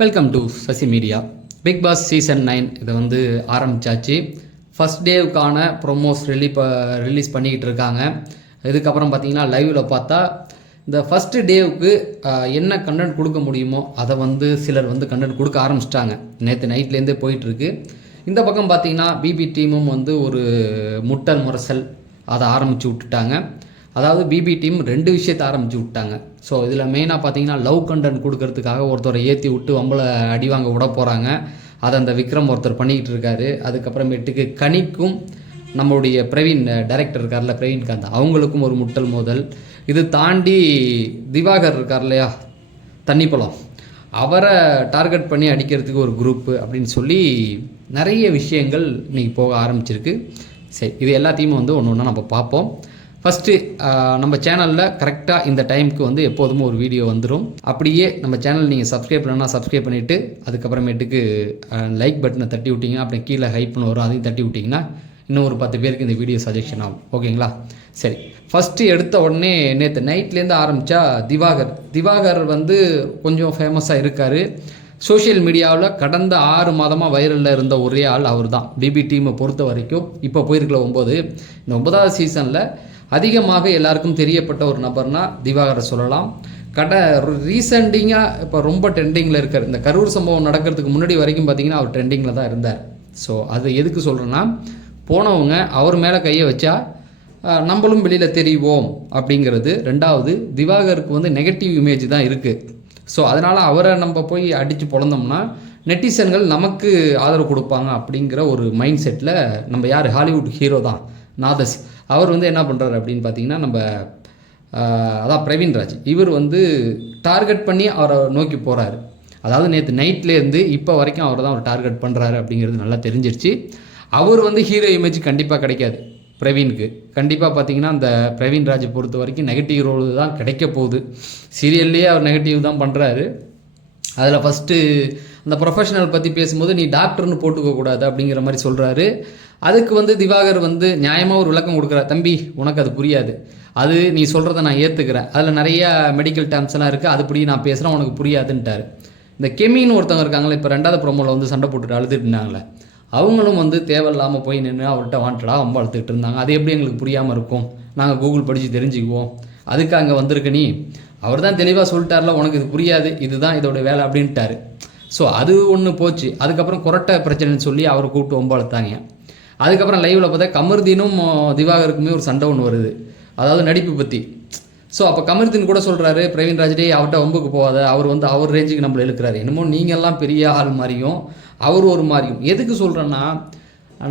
Welcome to Sasi media Bigg Boss season nine இதை வந்து ஆரம்பிச்சாச்சு. ஃபஸ்ட் டேவுக்கான ப்ரொமோஸ் ரிலீ ரிலீஸ் பண்ணிக்கிட்டு இருக்காங்க. இதுக்கப்புறம் பார்த்தீங்கன்னா லைவில் பார்த்தா இந்த ஃபஸ்ட்டு டேவுக்கு என்ன கண்டென்ட் கொடுக்க முடியுமோ அதை வந்து சிலர் வந்து கண்டென்ட் கொடுக்க ஆரம்பிச்சிட்டாங்க. நேற்று நைட்லேருந்தே போயிட்டுருக்கு. இந்த பக்கம் பார்த்தீங்கன்னா பிபி டீமும் வந்து ஒரு முட்டல் முரசல் அதை ஆரம்பித்து விட்டுட்டாங்க. அதாவது பிபி டீம் ரெண்டு விஷயத்தை ஆரம்பித்து விட்டாங்க. ஸோ இதில் மெயினாக பார்த்தீங்கன்னா லவ் கண்டென்ட் கொடுக்கறதுக்காக ஒருத்தரை ஏற்றி விட்டு வம்பளை அடி வாங்க விட போகிறாங்க அதை அந்த விக்ரம் ஒருத்தர் பண்ணிக்கிட்டு இருக்காரு. அதுக்கப்புறமேட்டுக்கு கனிக்கும் நம்மளுடைய பிரவீன் டைரக்டர் இருக்கார்ல பிரவீன்காந்த் அவங்களுக்கும் ஒரு முட்டல் மோதல். இது தாண்டி திவாகர் இருக்கார் இல்லையா? தண்ணிப்பழம். அவரை டார்கெட் பண்ணி அடிக்கிறதுக்கு ஒரு குரூப்பு அப்படின்னு சொல்லி நிறைய விஷயங்கள் இன்றைக்கி போக ஆரம்பிச்சிருக்கு. சரி இது எல்லாத்தையும் வந்து ஒன்று ஒன்றா நம்ம பார்ப்போம். ஃபஸ்ட்டு நம்ம சேனலில் கரெக்டாக இந்த டைமுக்கு வந்து எப்போதுமே ஒரு வீடியோ வந்துடும் அப்படியே நம்ம சேனல் நீங்கள் சப்ஸ்கிரைப் பண்ணனா சப்ஸ்கிரைப் பண்ணிவிட்டு அதுக்கப்புறமேட்டுக்கு லைக் பட்டனை தட்டி விட்டிங்கன்னா அப்புறம் கீழே ஹைப்னு வரும் அதையும் தட்டி விட்டிங்கன்னா இன்னும் ஒரு பத்து பேருக்கு இந்த வீடியோ சஜஷன் ஆகும். ஓகேங்களா சரி. ஃபஸ்ட்டு எடுத்த உடனே நேற்று நைட்லேருந்து ஆரம்பித்தா திவாகர். திவாகர் வந்து கொஞ்சம் ஃபேமஸாக இருக்கார். சோஷியல் மீடியாவில் கடந்த ஆறு மாதமாக வைரலில் இருந்த ஒரே ஆள் அவர் தான் பிபி டீமை பொறுத்த வரைக்கும் இப்போ போயிருக்கல ஒம்பது. இந்த ஒன்பதாவது சீசனில் அதிகமாக எல்லாருக்கும் தெரியப்பட்ட ஒரு நபர்னா திவாகரை சொல்லலாம். கட ரீசெண்டிங்காக இப்போ ரொம்ப ட்ரெண்டிங்கில் இருக்கார். இந்த கரூர் சம்பவம் நடக்கிறதுக்கு முன்னாடி வரைக்கும் பார்த்தீங்கன்னா அவர் ட்ரெண்டிங்கில் தான் இருந்தார். ஸோ அது எதுக்கு சொல்கிறேன்னா போனவங்க அவர் மேலே கையை வச்சா நம்மளும் வெளியில் தெரிவோம். அப்படிங்கிறது. ரெண்டாவது திவாகருக்கு வந்து நெகட்டிவ் இமேஜ் தான் இருக்குது ஸோ அதனால் அவரை நம்ம போய் அடித்து பொழந்தோம்னா நெட்டிசன்கள் நமக்கு ஆதரவு கொடுப்பாங்க அப்படிங்கிற ஒரு மைண்ட் செட்டில் நம்ம யார்? ஹாலிவுட் ஹீரோ தான். நாதஸ். அவர் வந்து என்ன பண்ணுறாரு அப்படின்னு பார்த்தீங்கன்னா நம்ம அதான் பிரவீன்ராஜ் இவர் வந்து டார்கெட் பண்ணி அவரை நோக்கி போகிறாரு அதாவது நேற்று நைட்லேருந்து இப்போ வரைக்கும் அவர் தான் அவர் டார்கெட் பண்ணுறாரு அப்படிங்கிறது நல்லா தெரிஞ்சிருச்சு. அவர் வந்து ஹீரோ இமேஜ் கண்டிப்பாக கிடைக்காது பிரவீனுக்கு. கண்டிப்பாக பார்த்தீங்கன்னா அந்த பிரவீன் ராஜை பொறுத்த வரைக்கும் நெகட்டிவ் ரோல் தான் கிடைக்க போகுது. சீரியல்லையே அவர் நெகட்டிவ் தான் பண்ணுறாரு அதில் ஃபஸ்ட்டு அந்த ப்ரொஃபஷனல் பற்றி பேசும்போது நீ டாக்டர்னு போட்டுக்க கூடாது அப்படிங்கிற மாதிரி சொல்கிறாரு அதுக்கு வந்து திவாகர் வந்து நியாயமாக ஒரு விளக்கம் கொடுக்குறார். தம்பி உனக்கு அது புரியாது. அது நீ சொல்கிறத நான் ஏற்றுக்கிறேன் அதில் நிறைய மெடிக்கல் டேர்ம்ஸ்லாம் இருக்குது இருக்குது அதுபடி நான் பேசுகிறேன் உனக்கு புரியாதுன்ட்டார். இந்த கெமின்னு ஒருத்தவங்க இருக்காங்களே இப்போ ரெண்டாவது ப்ரோமோவில் வந்து சண்டை போட்டுட்டு அழுதுட்டு இருந்தாங்களே அவங்களும் வந்து தேவையில்லாமல் போய் நின்று அவர்கிட்ட வாண்டடாக ரொம்ப அழுத்துக்கிட்டு இருந்தாங்க. அது எப்படி எங்களுக்கு புரியாமல் இருக்கும்? நாங்கள் கூகுள் படித்து தெரிஞ்சுக்குவோம். அதுக்கு அங்கே வந்திருக்க நீ அவர் தான் தெளிவாக சொல்லிட்டார்ல உனக்கு இது புரியாது. இதுதான் இதோட வேலை அப்படின்ட்டாரு. ஸோ அது ஒன்று போச்சு. அதுக்கப்புறம் கொரட்டை பிரச்சனைன்னு சொல்லி அவரை கூப்பிட்டு ஒம்ப அழுத்தாங்க. அதுக்கப்புறம் லைவில் பார்த்தா கமருதீனும் திவாகருக்குமே ஒரு சண்டை ஒன்று வருது. அதாவது நடிப்பு பற்றி ஸோ அப்போ கமருதீன் கூட சொல்கிறாரு பிரவீன் ராஜடே அவர்கிட்ட ஒம்புக்கு போகாத. அவர் வந்து அவர் ரேஞ்சுக்கு நம்மளை இழுக்கிறாரு. என்னமோ நீங்கள்லாம் பெரிய ஆள் மாதிரியும் அவர் ஒரு மாதிரியும். எதுக்கு சொல்கிறேன்னா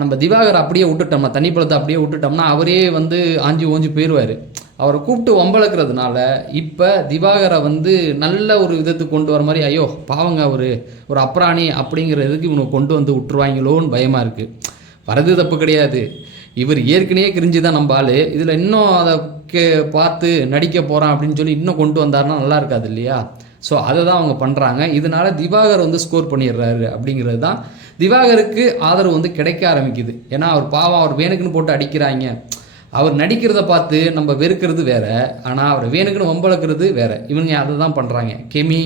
நம்ம திவாகர் அப்படியே விட்டுட்டோம்னா தண்ணி பழத்தை அப்படியே விட்டுட்டோம்னா அவரே வந்து ஆஞ்சி ஓஞ்சி போயிடுவார் அவரை கூப்பிட்டு வம்பளக்கிறதுனால இப்போ திவாகரை வந்து நல்ல ஒரு விதத்துக்கு கொண்டு வர மாதிரி ஐயோ பாவங்க அவர் ஒரு அப்ராணி அப்படிங்கிறதுக்கு இவனை கொண்டு வந்து விட்டுருவாங்களோன்னு பயமாக இருக்குது வரது தப்பு கிடையாது. இவர் ஏற்கனவே கிரிஞ்சு தான் நம்ம ஆள். இதில் இன்னும் அதை கே பார்த்து நடிக்க போகிறான் அப்படின்னு சொல்லி இன்னும் கொண்டு வந்தாருன்னா நல்லா இருக்காது இல்லையா? ஸோ அதை தான் அவங்க பண்ணுறாங்க இதனால் திவாகர் வந்து ஸ்கோர் பண்ணிடுறாரு அப்படிங்கிறது தான். திவாகருக்கு ஆதரவு வந்து கிடைக்க ஆரம்பிக்குது. ஏன்னா அவர் பாவம் அவர் வேணுக்குன்னு போட்டு அடிக்கிறாங்க. அவர் நடிக்கிறத பார்த்து நம்ம வெறுக்கிறது வேற ஆனால் அவர் வேணுக்குன்னு வம்பளக்கிறது வேற. இவங்க அதை தான் பண்ணுறாங்க கெமி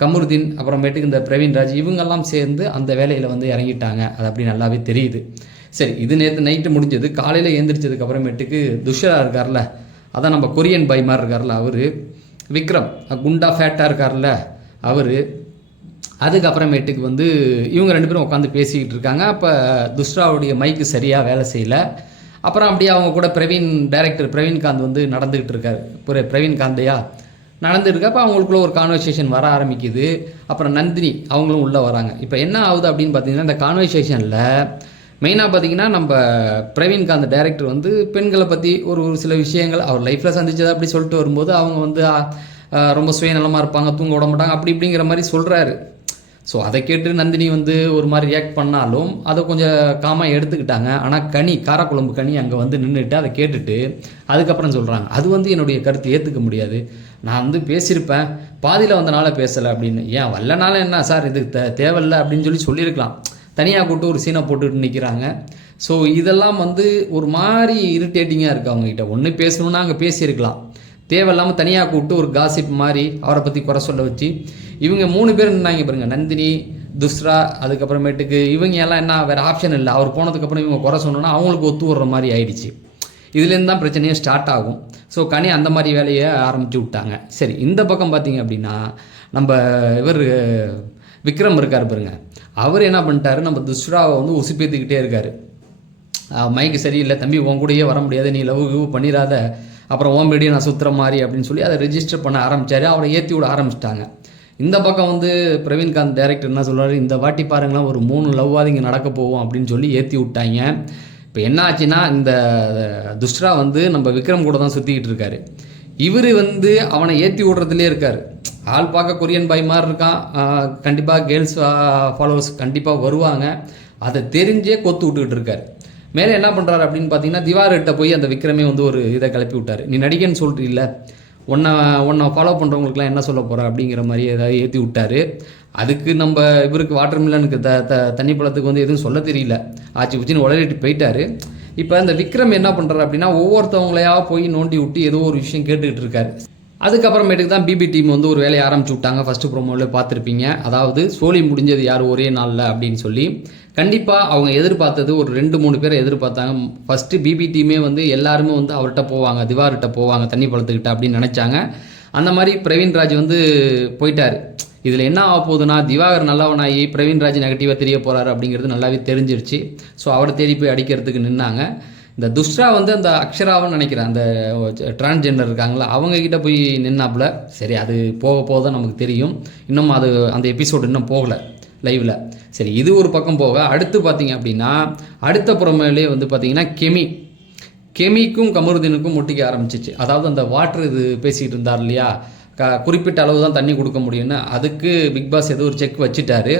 கமருதீன் அப்புறமேட்டுக்கு இந்த பிரவீன் ராஜ் இவங்கெல்லாம் சேர்ந்து அந்த வேலையில் வந்து இறங்கிட்டாங்க. அது அப்படி நல்லாவே தெரியுது. சரி இது நேற்று நைட்டு முடிஞ்சது. காலையில் எழுந்திரிச்சதுக்கு அப்புறமேட்டுக்கு துஷரா இருக்கார்ல அதான் நம்ம கொரியன் பை மாதிரி இருக்கார்ல அவர் விக்ரம் குண்டா ஃபேட்டாக இருக்கார்ல அவர் அதுக்கப்புறமேட்டுக்கு வந்து இவங்க ரெண்டு பேரும் உட்காந்து பேசிக்கிட்டு இருக்காங்க. அப்போ துஷ்ராவுடைய மைக்கு சரியாக வேலை செய்யலை. அப்புறம் அப்படியே அவங்க கூட பிரவீன் டைரக்டர் பிரவீன்காந்த் வந்து நடந்துக்கிட்டு இருக்காரு. பிர- பிரவீன் காந்தையா? நடந்துருக்கு அப்போ அவங்களுக்குள்ள ஒரு கான்வர்சேஷன் வர ஆரம்பிக்குது. அப்புறம் நந்தினி அவங்களும் உள்ளே வராங்க. இப்போ என்ன ஆகுது அப்படின்னு பார்த்தீங்கன்னா இந்த கான்வர்சேஷனில் மெயினாக பார்த்தீங்கன்னா நம்ம பிரவீன்காந்த் டைரக்டர் வந்து பெண்களை பற்றி ஒரு ஒரு சில விஷயங்கள் அவர் லைஃப்பில் சந்திச்சதை அப்படி சொல்லிட்டு வரும்போது அவங்க வந்து ரொம்ப சுயநலமாக இருப்பாங்க தூங்க விட மாட்டாங்க அப்படி இப்படிங்கிற மாதிரி சொல்கிறாரு ஸோ அதை கேட்டு நந்தினி வந்து ஒரு மாதிரி ரியாக்ட் பண்ணாலும் அதை கொஞ்சம் காமாக எடுத்துக்கிட்டாங்க. ஆனால் கனி காரக்குழம்பு கனி அங்கே வந்து நின்றுட்டு அதை கேட்டுட்டு அதுக்கப்புறம் சொல்கிறாங்க அது வந்து என்னுடைய கருத்து ஏற்றுக்க முடியாது. நான் வந்து பேசியிருப்பேன். பாதியில் வந்தனால பேசலை அப்படின்னு. ஏன் வரலனால என்ன சார் இது தே தேவையில்ல அப்படின்னு சொல்லி சொல்லியிருக்கலாம். தனியாக கூட்டு ஒரு சீனை போட்டுட்டு நிற்கிறாங்க ஸோ இதெல்லாம் வந்து ஒரு மாதிரி இரிட்டேட்டிங்காக இருக்குது அவங்ககிட்ட. ஒன்று பேசணுன்னா அங்கே பேசியிருக்கலாம். தேவையில்லாமல் தனியாக கூப்பிட்டு ஒரு காசிப் மாதிரி அவரை பற்றி குறை சொல்ல வச்சு இவங்க மூணு பேர் நின்னாங்க பாருங்கள் நந்தினி துஸ்ரா அதுக்கப்புறமேட்டுக்கு இவங்க எல்லாம் என்ன வேறு ஆப்ஷன் இல்லை. அவர் போனதுக்கப்புறம் இவங்க குறை சொன்னோன்னா அவங்களுக்கு ஒத்து வர்ற மாதிரி ஆயிடுச்சு. இதுலேருந்து தான் பிரச்சனையே ஸ்டார்ட் ஆகும். ஸோ கனி அந்த மாதிரி வேலையை ஆரம்பித்து விட்டாங்க. சரி இந்த பக்கம் பார்த்தீங்க அப்படின்னா நம்ம இவர் விக்ரம் இருக்கார் பாருங்க. அவர் என்ன பண்ணிட்டாரு நம்ம துஷ்ராவை வந்து உசுப்பேத்திக்கிட்டே இருக்கார். மைக்கு சரியில்லை. தம்பி உன் கூடயே வர முடியாது. நீ லவ் கிவ் பண்ணிடாத. அப்புறம் ஓம் வீடியோ நான் சுற்றுற மாதிரி அப்படின்னு சொல்லி அதை ரெஜிஸ்டர் பண்ண ஆரம்பித்தார் அவரை ஏற்றி விட ஆரம்பிச்சிட்டாங்க. இந்த பக்கம் வந்து பிரவீன்காந்த் டைரக்டர் என்ன சொல்றாரு? இந்த வாட்டி பாருங்களேன் ஒரு மூணு லவ்வாது இங்கே நடக்க போவோம் அப்படின்னு சொல்லி ஏற்றி விட்டாங்க. இப்போ என்ன ஆச்சுன்னா இந்த துஷ்ரா வந்து நம்ம விக்ரம் கூட தான் சுற்றிக்கிட்டு இருக்காரு. இவர் வந்து அவனை ஏற்றி விடுறதுலே இருக்கார். ஆள் பார்க்க கொரியன் பாய் மாதிரி இருக்கான். கண்டிப்பாக கேர்ள்ஸ் ஃபாலோவர்ஸ் கண்டிப்பாக வருவாங்க. அதை தெரிஞ்சே கொத்து விட்டுக்கிட்டு இருக்காரு. மேலே என்ன பண்ணுறாரு அப்படின்னு பார்த்தீங்கன்னா திவார்கிட்ட போய் அந்த விக்ரமே வந்து ஒரு இதை கிளப்பி விட்டார். நீ நடிகன்னு சொல்கிறீல்ல உன்னை உன்னை ஃபாலோ பண்ணுறவங்களுக்குலாம் என்ன சொல்ல போகிற அப்படிங்கிற மாதிரி ஏதாவது ஏற்றி விட்டார். அதுக்கு நம்ம இவருக்கு வாட்டர் மில்லனுக்கு த த தண்ணி பழத்துக்கு வந்து எதுவும் சொல்ல தெரியல. ஆச்சு உச்சின்னு உளறிட்டு போயிட்டாரு. இப்போ அந்த விக்ரம் என்ன பண்ணுறாரு அப்படின்னா ஒவ்வொருத்தவங்களையா போய் நோண்டி விட்டு ஏதோ ஒரு விஷயம் கேட்டுக்கிட்டு இருக்காரு. அதுக்கப்புறமேட்டுக்கு தான் பிபி டீம் வந்து ஒரு வேலையை ஆரம்பிச்சு விட்டாங்க. ஃபஸ்ட்டு ப்ரோமோவில் பார்த்துருப்பீங்க. அதாவது சோழி முடிஞ்சது யார் ஒரே நாளில் அப்படின்னு சொல்லி. கண்டிப்பாக அவங்க எதிர்பார்த்தது ஒரு ரெண்டு மூணு பேரை எதிர்பார்த்தாங்க. ஃபஸ்ட்டு பிபி டீமே வந்து எல்லாருமே வந்து அவர்கிட்ட போவாங்க. திவார்கிட்ட போவாங்க. தண்ணி பழத்துக்கிட்ட அப்படின்னு நினச்சாங்க. அந்த மாதிரி பிரவீன் ராஜ் வந்து போயிட்டார். இதில் என்ன ஆக போகுதுன்னா திவாகர் நல்லவனாகி பிரவீன் ராஜ் நெகட்டிவாக தெரிய போகிறாரு அப்படிங்கிறது நல்லாவே தெரிஞ்சிருச்சு. ஸோ அவரை தேடி போய் அடிக்கிறதுக்கு நின்னாங்க. இந்த துஷ்ரா வந்து அந்த அக்ஷராவன்னு நினைக்கிறேன் அந்த டிரான்ஸ்ஜெண்டர் இருக்காங்களா அவங்கக்கிட்ட போய் நின்னாப்புல சரி அது போக போக தான் நமக்கு தெரியும். இன்னும் அது அந்த எபிசோடு இன்னும் போகலை லைவில் சரி இது ஒரு பக்கம் போக அடுத்து பார்த்தீங்க அப்படின்னா அடுத்த புறமேலே வந்து பார்த்தீங்கன்னா கெமி. கெமிக்கும் கமருதீனுக்கும் முட்டிக்க ஆரம்பிச்சிச்சு. அதாவது அந்த வாட்ரு இது பேசிகிட்டு இருந்தார் இல்லையா? க குறிப்பிட்ட அளவு தான் தண்ணி கொடுக்க முடியும்னு அதுக்கு பிக் பாஸ் ஏதோ ஒரு செக் வச்சுட்டாரு.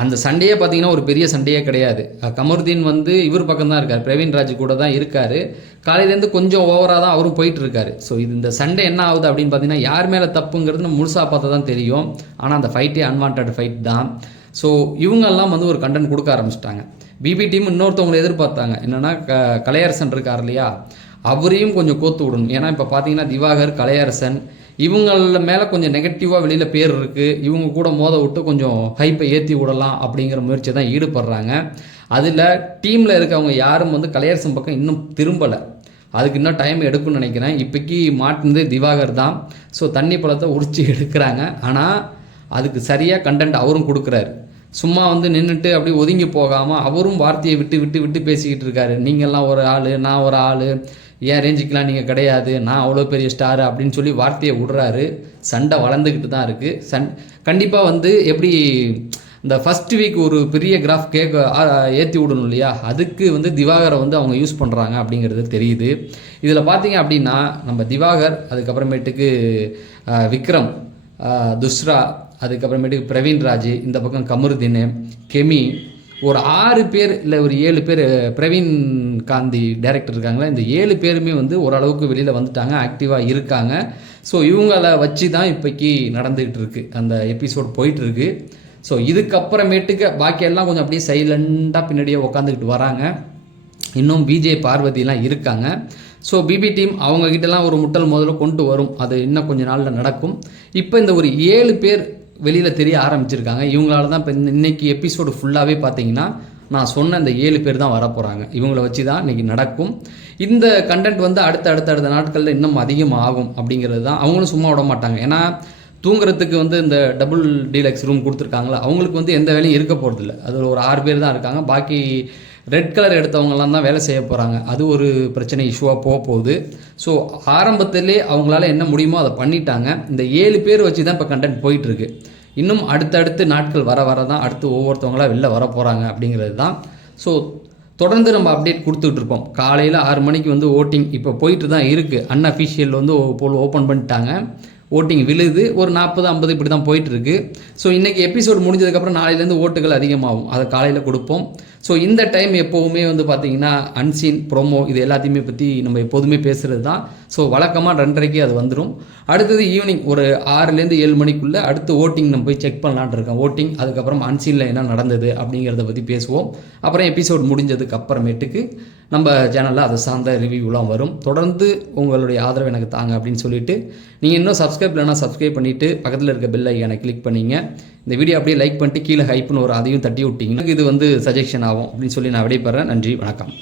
அந்த சண்டையே பார்த்தீங்கன்னா ஒரு பெரிய சண்டையே கிடையாது. கமருதீன் வந்து இவர் பக்கம் தான் இருக்கார். பிரவீன் ராஜ் கூட தான் இருக்கார். காலையிலேருந்து கொஞ்சம் ஓவராக தான் அவரும் போயிட்டு இருக்காரு ஸோ இது இந்த சண்டை என்ன ஆகுது அப்படின்னு பார்த்தீங்கன்னா யார் மேலே தப்புங்கிறது நம்ம முழுசாக பார்த்தா தான் தெரியும். ஆனால் அந்த ஃபைட்டே அன்வான்ட் ஃபைட் தான். ஸோ இவங்கெல்லாம் வந்து ஒரு கண்டென்ட் கொடுக்க ஆரம்பிச்சிட்டாங்க. பிபி டீம் இன்னொருத்தவங்களை எதிர்பார்த்தாங்க. என்னென்னா க கலையரசன் இருக்கார் இல்லையா? அவரையும் கொஞ்சம் கோத்து விடணும். ஏன்னா இப்போ பார்த்தீங்கன்னா திவாகர் கலையரசன் இவங்கள மேலே கொஞ்சம் நெகட்டிவாக வெளியில் பேர் இருக்குது இவங்க கூட மோத விட்டு கொஞ்சம் ஹைப்பை ஏற்றி விடலாம் அப்படிங்கிற முயற்சி தான் ஈடுபடுறாங்க. அதில் டீமில் இருக்கவங்க யாரும் வந்து கலையரசன் பக்கம் இன்னும் திரும்பலை. அதுக்கு இன்னும் டைம் எடுக்கும்னு நினைக்கிறேன். இப்போக்கி மாட்டினது திவாகர் தான். ஸோ தண்ணி பழத்தை உரிச்சு எடுக்கிறாங்க. ஆனால் அதுக்கு சரியாக கண்டென்ட் அவரும் கொடுக்குறாரு. சும்மா வந்து நின்றுட்டு அப்படி ஒதுங்கி போகாமல் அவரும் வார்த்தையை விட்டு விட்டு விட்டு பேசிக்கிட்டு இருக்காரு. நீங்கள்லாம் ஒரு ஆள் நான் ஒரு ஆள் ஏன் ரேஞ்சுக்கெலாம் நீங்கள் கிடையாது? நான் அவ்வளோ பெரிய ஸ்டார் அப்படின்னு சொல்லி வார்த்தையை விடுறாரு. சண்டை வளர்ந்துக்கிட்டு தான் இருக்குது சண் கண்டிப்பாக வந்து எப்படி இந்த ஃபஸ்ட் வீக் ஒரு பெரிய கிராஃப் கேட்க ஏற்றி விடணும் இல்லையா? அதுக்கு வந்து திவாகரை வந்து அவங்க யூஸ் பண்ணுறாங்க அப்படிங்கிறது தெரியுது. இதில் பார்த்தீங்க அப்படின்னா நம்ம திவாகர் அதுக்கப்புறமேட்டுக்கு விக்ரம் துஸ்ரா அதுக்கப்புறமேட்டுக்கு பிரவீன்ராஜ் இந்த பக்கம் கமருதீன் கெமி ஒரு ஆறு பேர் இல்லை ஒரு ஏழு பேர் பிரவீன் காந்தி டைரக்டர் இருக்காங்களா இந்த ஏழு பேருமே வந்து ஓரளவுக்கு வெளியில் வந்துட்டாங்க ஆக்டிவாக இருக்காங்க. ஸோ இவங்கள வச்சு தான் இப்போக்கி நடந்துகிட்டு இருக்கு அந்த எபிசோட் போயிட்டு இருக்கு ஸோ இதுக்கப்புறமேட்டுக்கு பாக்கியெல்லாம் கொஞ்சம் அப்படியே சைலண்டாக பின்னாடியே உக்காந்துக்கிட்டு வராங்க. இன்னும் விஜய் பார்வதிலாம் இருக்காங்க. ஸோ பிபி டீம் அவங்கக்கிட்டலாம் ஒரு முட்டல் முதல்ல கொண்டு வரும். அது இன்னும் கொஞ்ச நாளில் நடக்கும். இப்போ இந்த ஒரு ஏழு பேர் வெளியில் தெரிய ஆரம்பிச்சிருக்காங்க. இவங்களால தான் இப்போ இன்னைக்கு எபிசோடு ஃபுல்லாகவே பார்த்தீங்கன்னா நான் சொன்ன இந்த ஏழு பேர் தான் வரப்போகிறாங்க இவங்கள வச்சு தான் இன்றைக்கி நடக்கும். இந்த கண்டென்ட் வந்து அடுத்த அடுத்த அடுத்த நாட்களில் இன்னும் அதிகமாகும் அப்படிங்கிறது தான் அவங்களும் சும்மா விட மாட்டாங்க. ஏன்னா தூங்குறதுக்கு வந்து இந்த டபுள் டீலக்ஸ் ரூம் கொடுத்துருக்காங்களா? அவங்களுக்கு வந்து எந்த வேலையும் இருக்க போகிறதில்ல அதில் ஒரு ஆறு பேர் தான் இருக்காங்க. பாக்கி ரெட் கலர் எடுத்தவங்கலாம் தான் வேலை செய்ய போகிறாங்க அது ஒரு பிரச்சனை இஷ்யூவாக போக போகுது. ஸோ ஆரம்பத்திலே அவங்களால என்ன முடியுமோ அதை பண்ணிட்டாங்க. இந்த ஏழு பேர் வச்சு தான் இப்போ கண்டென்ட் போயிட்டுருக்கு. இன்னும் அடுத்தடுத்து நாட்கள் வர வர தான் அடுத்து ஒவ்வொருத்தவங்களா வெளில வர போகிறாங்க அப்படிங்கிறது தான். ஸோ தொடர்ந்து நம்ம அப்டேட் கொடுத்துட்டு இருப்போம். காலையில் ஆறு மணிக்கு வந்து ஓட்டிங் இப்போ போயிட்டு தான் இருக்குது அன்அஃபிஷியல் வந்து போல் ஓப்பன் பண்ணிட்டாங்க. ஓட்டிங் விழுது ஒரு நாற்பது ஐம்பது இப்படி தான் போயிட்டுருக்கு. ஸோ இன்றைக்கி எபிசோட் முடிஞ்சதுக்கப்புறம் நாளையிலேருந்து ஓட்டுகள் அதிகமாகும். அதை காலையில் கொடுப்போம். ஸோ இந்த டைம் எப்போவுமே வந்து பார்த்தீங்கன்னா அன்சீன் ப்ரோமோ இது எல்லாத்தையுமே பற்றி நம்ம எப்போதுமே பேசுகிறது தான் ஸோ வழக்கமாக ரெண்டரைக்கு அது வந்துடும் அடுத்தது ஈவினிங் ஒரு ஆறுலேருந்து ஏழு மணிக்குள்ளே அடுத்து ஓட்டிங் நம்ம போய் செக் பண்ணலான் இருக்கோம். ஓட்டிங் அதுக்கப்புறம் அன்சீனில் என்ன நடந்தது அப்படிங்கிறத பற்றி பேசுவோம். அப்புறம் எபிசோட் முடிஞ்சதுக்கு அப்புறமேட்டுக்கு நம்ம சேனலில் அதை சார்ந்த ரிவ்யூலாம் வரும். தொடர்ந்து உங்களுடைய ஆதரவு எனக்கு தாங்க அப்படின்னு சொல்லிட்டு நீங்கள் இன்னும் சப்ஸ்கிரைப் இல்லைனா சப்ஸ்கிரைப் பண்ணிவிட்டு பக்கத்தில் இருக்க பெல் ஐக்கானை கிளிக் பண்ணிங்க. இந்த வீடியோ அப்படியே லைக் பண்ணிட்டு கீழே ஹைப்னு ஒரு அதையும் தட்டி விட்டிங்கன்னா இது வந்து சஜஷன் ஆகும் அப்படின்னு சொல்லி நான் விடைபெறேன். நன்றி வணக்கம்.